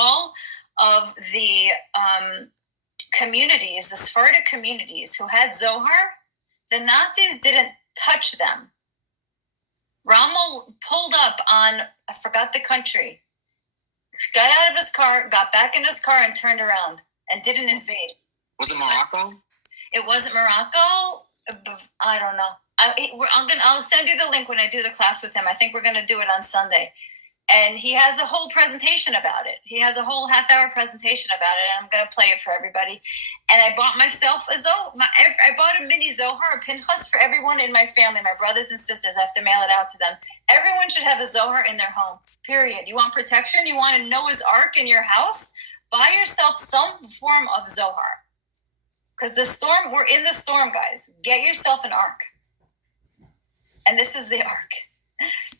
all of the communities, the Sephardic communities who had Zohar, the Nazis didn't touch them. Rommel pulled up on, I forgot the country, got out of his car, got back in his car, and turned around and didn't invade. Was it Morocco? It wasn't Morocco. I don't know. I'll send you the link when I do the class with him. I think we're going to do it on Sunday. And he has a whole presentation about it. He has a whole half-hour presentation about it, and I'm going to play it for everybody. And I bought myself I bought a mini Zohar, a Pinchas, for everyone in my family, my brothers and sisters. I have to mail it out to them. Everyone should have a Zohar in their home, period. You want protection? You want a Noah's Ark in your house? Buy yourself some form of Zohar. Because we're in the storm, guys. Get yourself an ark. And this is the ark.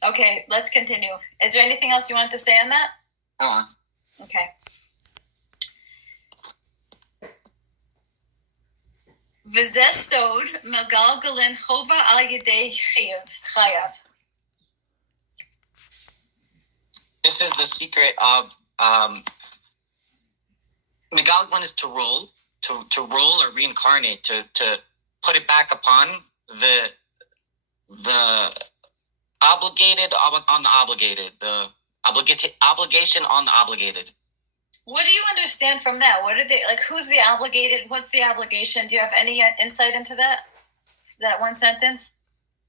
Okay, let's continue. Is there anything else you want to say on that? Go on. Okay. V'zeh sod megalgalin chova al yedei chayav. This is the secret of megalgalin is to roll or reincarnate, to put it back upon the obligated on the obligated, the obligation on the obligated. What do you understand from that? What are they, like, who's the obligated? What's the obligation? Do you have any insight into that one sentence?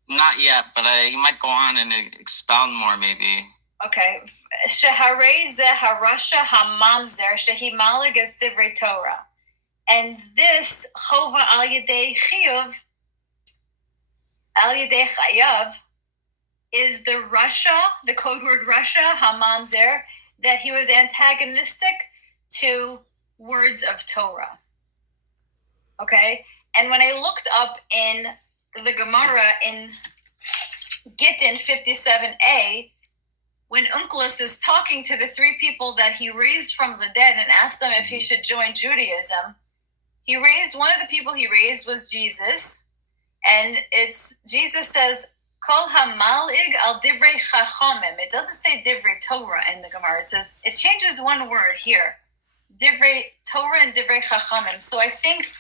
Not yet, but he might go on and expound more, maybe. Okay. Sheharei ze harasha hamamzer shehi malig es divrei Torah. And this chova al yedei chayav, is the Russia, the code word Russia, hamamzer, that he was antagonistic to words of Torah. Okay? And when I looked up in the Gemara in Gittin 57a, when Onkelos is talking to the three people that he raised from the dead and asked them if he should join Judaism, one of the people he raised was Jesus. And Jesus says, Kol hamalig al divrei chachamim. It doesn't say divrei Torah in the Gemara. It changes one word here. Divrei Torah and divrei chachamim. So I think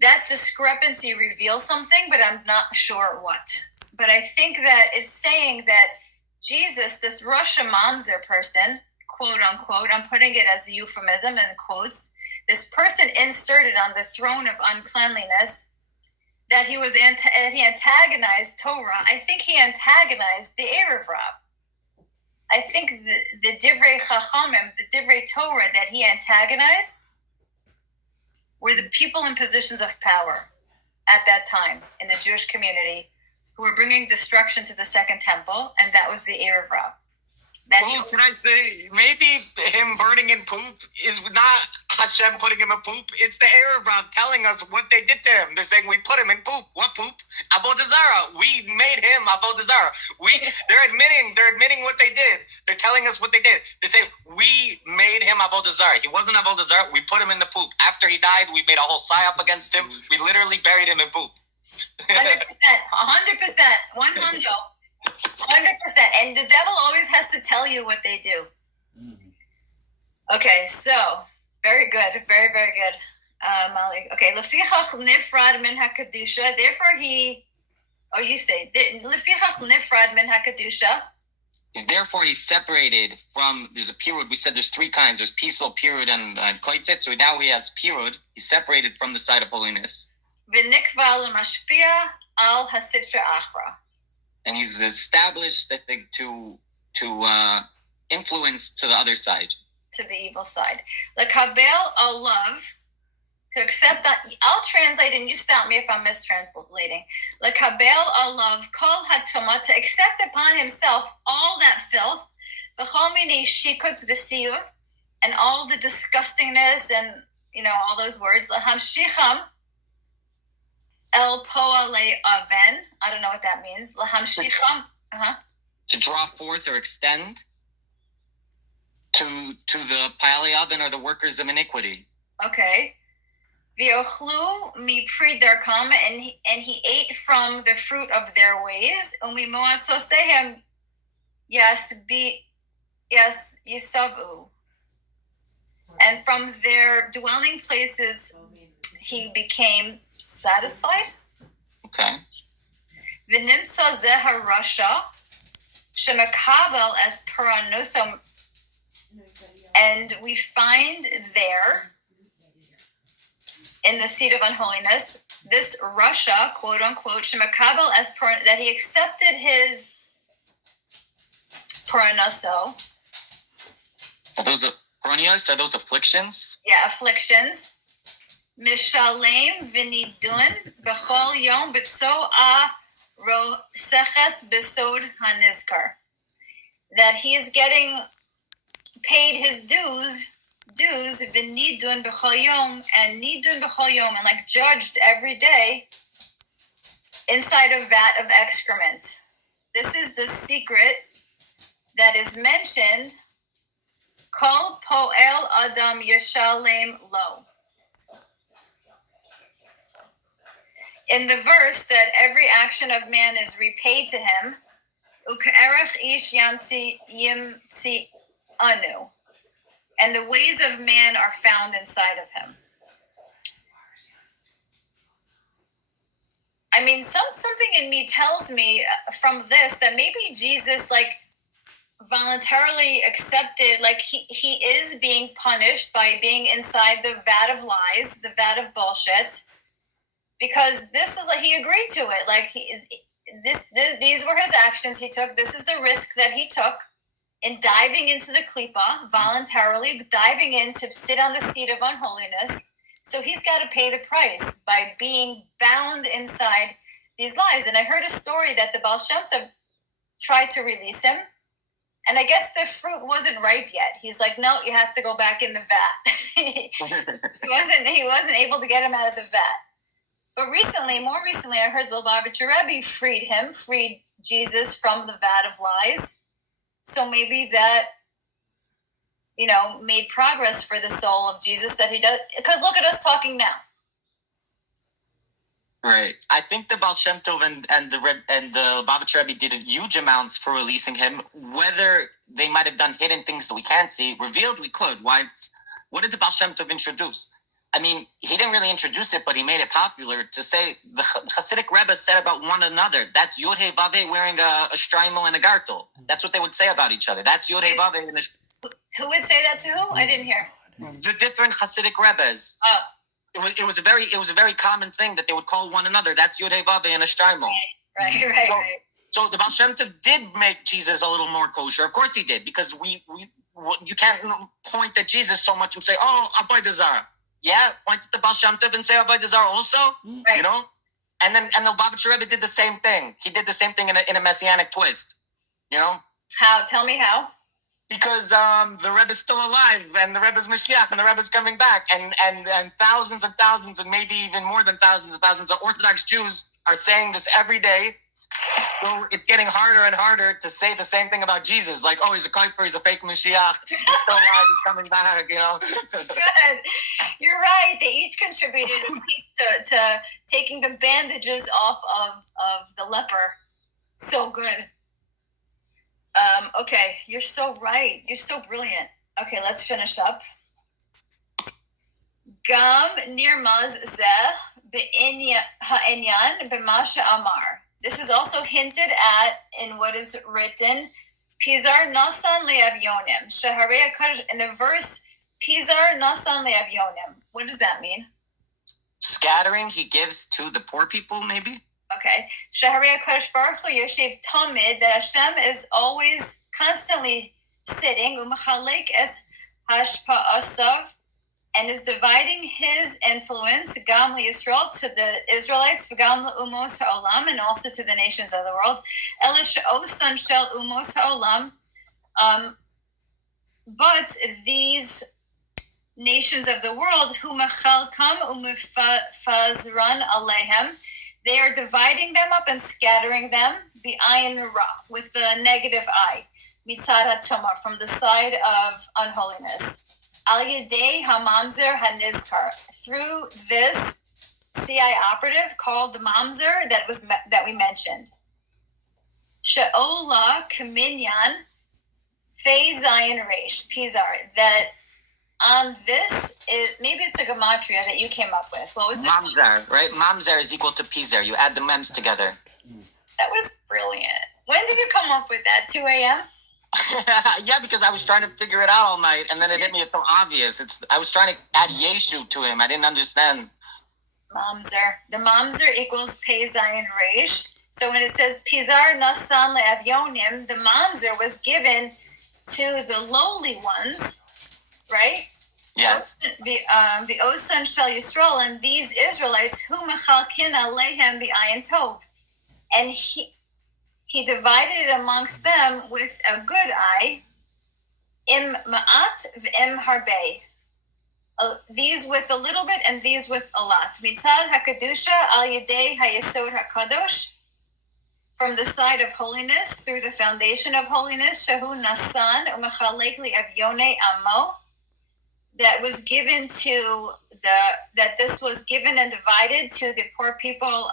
that discrepancy reveals something, but I'm not sure what. But I think that is saying that Jesus, this Rosh Mamzer person, quote unquote, I'm putting it as a euphemism in quotes, this person inserted on the throne of uncleanliness, that he antagonized Torah. I think he antagonized the Erev Rav. I think the Divrei Chachamim, the Divrei Torah that he antagonized were the people in positions of power at that time in the Jewish community who were bringing destruction to the Second Temple, and that was the Erev Rav. Well, can I say, maybe him burning in poop is not Hashem putting him in poop. It's the Erev Rav telling us what they did to him. They're saying, we put him in poop. What poop? Avodah Zarah. We made him Avodah Zarah. They're admitting what they did. They're telling us what they did. They say, we made him Avodah Zarah. He wasn't Avodah Zarah. We put him in the poop. After he died, we made a whole psyop against him. We literally buried him in poop. 100%, 100%. And the devil always has to tell you what they do. Okay, so very good, very, very good, Malik. Okay, lefichach nifrad min hakadusha. Therefore, lefichach nifrad min hakadusha. Therefore, he's separated from. There's a pirud. We said there's three kinds. There's pisol, pirud, and koitzet. So now he has pirud. He's separated from the side of holiness. V'nikva l'mashpia al hasitra achra. And he's established, I think, to influence to the other side. To the evil side. L'kabel al love, to accept that. I'll translate and you stop me if I'm mistranslating. L'kabel al love, kol hatuma, to accept upon himself all that filth, v'chol minei shikuts v'siyuv, and all the disgustingness and, all those words. L'hamshicham, El poale aven. I don't know what that means. Lahamshicham. To draw forth or extend to the poale aven or the workers of iniquity. Okay. V'ochlu mi pri darkam, and he ate from the fruit of their ways. Umi moatzosehem yisavu. from their dwelling places he became satisfied. Okay. V'nimtza ze harasha shemakabel as paranosom, and we find there in the seat of unholiness this Russia, quote unquote, shemakabel as that he accepted his paranoso. Are those paranios? Are those afflictions? Yeah, afflictions. Mishalem v'nidun b'chol yom b'tzo'a ro seches b'sod hanizkar. That he is getting paid his dues v'nidun b'chol yom, and nidun b'chol yom, and like judged every day inside a vat of excrement. This is the secret that is mentioned. Kol po'el adam yeshalem lo. In the verse that every action of man is repaid to him, u'k'erech ish yimtzi anu, and the ways of man are found inside of him. I mean, something in me tells me from this that maybe Jesus, like, voluntarily accepted, like he is being punished by being inside the vat of lies, the vat of bullshit, because this is like he agreed to it. Like these were his actions he took. This is the risk that he took in diving into the klipa, voluntarily diving in to sit on the seat of unholiness. So he's got to pay the price by being bound inside these lies. And I heard a story that the Baal Shem Tov tried to release him. And I guess the fruit wasn't ripe yet. He's like, no, you have to go back in the vat. he wasn't able to get him out of the vat. But more recently, I heard the Lubavitcher Rebbe freed Jesus from the vat of lies. So maybe that, made progress for the soul of Jesus that he does. Because look at us talking now. Right. I think the Baal Shem Tov and the Lubavitcher Rebbe did huge amounts for releasing him. Whether they might have done hidden things that we can't see, revealed we could. Why? What did the Baal Shem Tov introduce? I mean, he didn't really introduce it, but he made it popular to say the Hasidic Rebbe said about one another. That's Yod He Vav He wearing a shtreimel and a gartel. That's what they would say about each other. That's Yod He Vav He. Who would say that to who? I didn't hear. The different Hasidic Rebbes. Oh. It was a very common thing that they would call one another. That's Yod He Vav He and a shtreimel. Right. So the Baal Shem Tov did make Jesus a little more kosher. Of course he did, because you can't point at Jesus so much and say, oh, Avodah Zarah. Yeah, point at the Baal Shem Tov and say Avodah Zarah also, right. And the Lubavitcher Rebbe did the same thing. He did the same thing in a messianic twist, How? Tell me how. Because the Rebbe's still alive, and the Rebbe's Mashiach, and the Rebbe's coming back, and thousands and thousands, and maybe even more than thousands and thousands of Orthodox Jews are saying this every day. So it's getting harder and harder to say the same thing about Jesus. Like, oh, he's a kuiper, he's a fake Mashiach, he's still alive, he's coming back, Good. You're right. They each contributed at least to taking the bandages off of the leper. So good. Okay, you're so right. You're so brilliant. Okay, let's finish up. Gam nirmaz zeh ha'inyan b'masha amar. This is also hinted at in what is written, Pizar nasan le'avyonim. Shaharei HaKadosh, in the verse, Pizar nasan le'avyonim. What does that mean? Scattering he gives to the poor people, maybe? Okay. Shaharei HaKadosh Baruch Hu Yoshev Tamid, that Hashem is always constantly sitting, Umachalek es hashpa'asav, and is dividing his influence, Gam Yisrael, to the Israelites, Gam Umos Ha'olam, and also to the nations of the world. Elish Osan Shel Umos Ha'olam. But these nations of the world, Hu Machalkam Umifazran Alehem, they are dividing them up and scattering them, B'ayin Ra, with the negative eye, Mitzad HaTomar, from the side of unholiness. Al Yedei HaMamzer HaNizkar, through this CI operative called the Mamzer that we mentioned. She'ola Kaminyan Fei Zayin Reish Pizar, that on this, maybe it's a gematria that you came up with. What was it? Mamzer, right? Mamzer is equal to Pzer. You add the mems together. That was brilliant. When did you come up with that? 2 a.m.? Yeah, because I was trying to figure it out all night, and then it hit me. It's so obvious. I was trying to add Yeshu to him. I didn't understand. Mamzer. The mamzer equals Pei Zayin Reish. So when it says Pizar Nasan Le'avyonim, the mamzer was given to the lowly ones, right? Yes. The Osan Shel Yisrael, and these Israelites, who mechalkin alehem b'ayin tov. And he divided it amongst them with a good eye, im ma'at v'im harbe. These with a little bit and these with a lot. Mitzad hakadusha al yedei hayesod hakadosh, from the side of holiness, through the foundation of holiness, shahu nasan umechalek li'avyonei amo, that was given to that this was given and divided to the poor people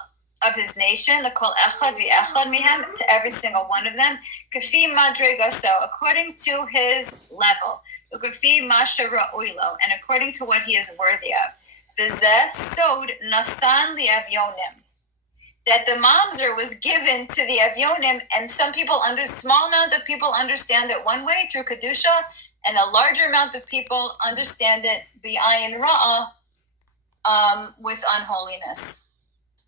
of his nation, the kol echad v'echad mihem, to every single one of them, kafi madregaso, according to his level, ukafi masha ra'uilo, and according to what he is worthy of. V'zeh sod nasan li'avyonim, that the mamzer was given to the avyonim, and some people, small amount of people understand it one way through kedusha, and a larger amount of people understand it b'ayin ra'ah, with unholiness.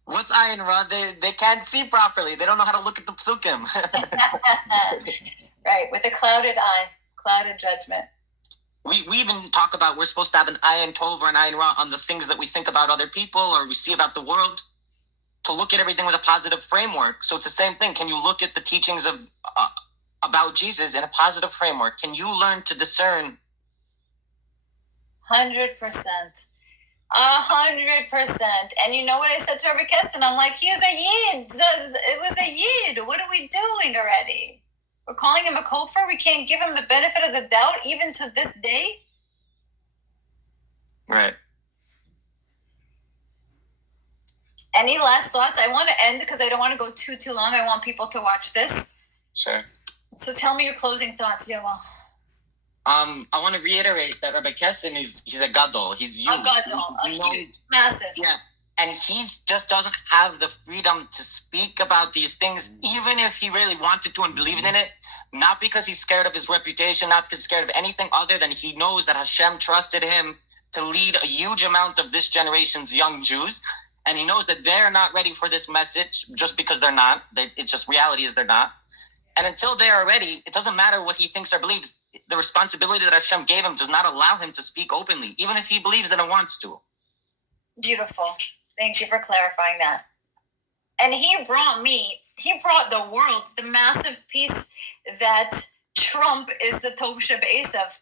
What's ayin ra? They can't see properly. They don't know how to look at the psukim. Right, with a clouded eye, clouded judgment. We even talk about we're supposed to have an ayin tov or an ayin ra on the things that we think about other people or we see about the world, to look at everything with a positive framework. So it's the same thing. Can you look at the teachings of about Jesus in a positive framework? Can you learn to discern? 100%. 100%. And you know what I said to Rabbi Keston? I'm like, he's a yid. It was a yid. What are we doing already? We're calling him a kofar. We can't give him the benefit of the doubt even to this day. Right. Any last thoughts? I want to end because I don't want to go too long. I want people to watch this. Sure. So tell me your closing thoughts, Yoel. I want to reiterate that Rabbi Keston he's a gadol. He's huge. A gadol, huge, massive. Yeah, and he just doesn't have the freedom to speak about these things, even if he really wanted to and believed in it. Not because he's scared of his reputation, not because he's scared of anything other than he knows that Hashem trusted him to lead a huge amount of this generation's young Jews. And he knows that they're not ready for this message just because they're not. It's just reality is they're not. And until they are ready, it doesn't matter what he thinks or believes. The responsibility that Hashem gave him does not allow him to speak openly, even if he believes that it wants to. Beautiful. Thank you for clarifying that. And he brought the world the massive peace that Trump is the Tov Shebe'esav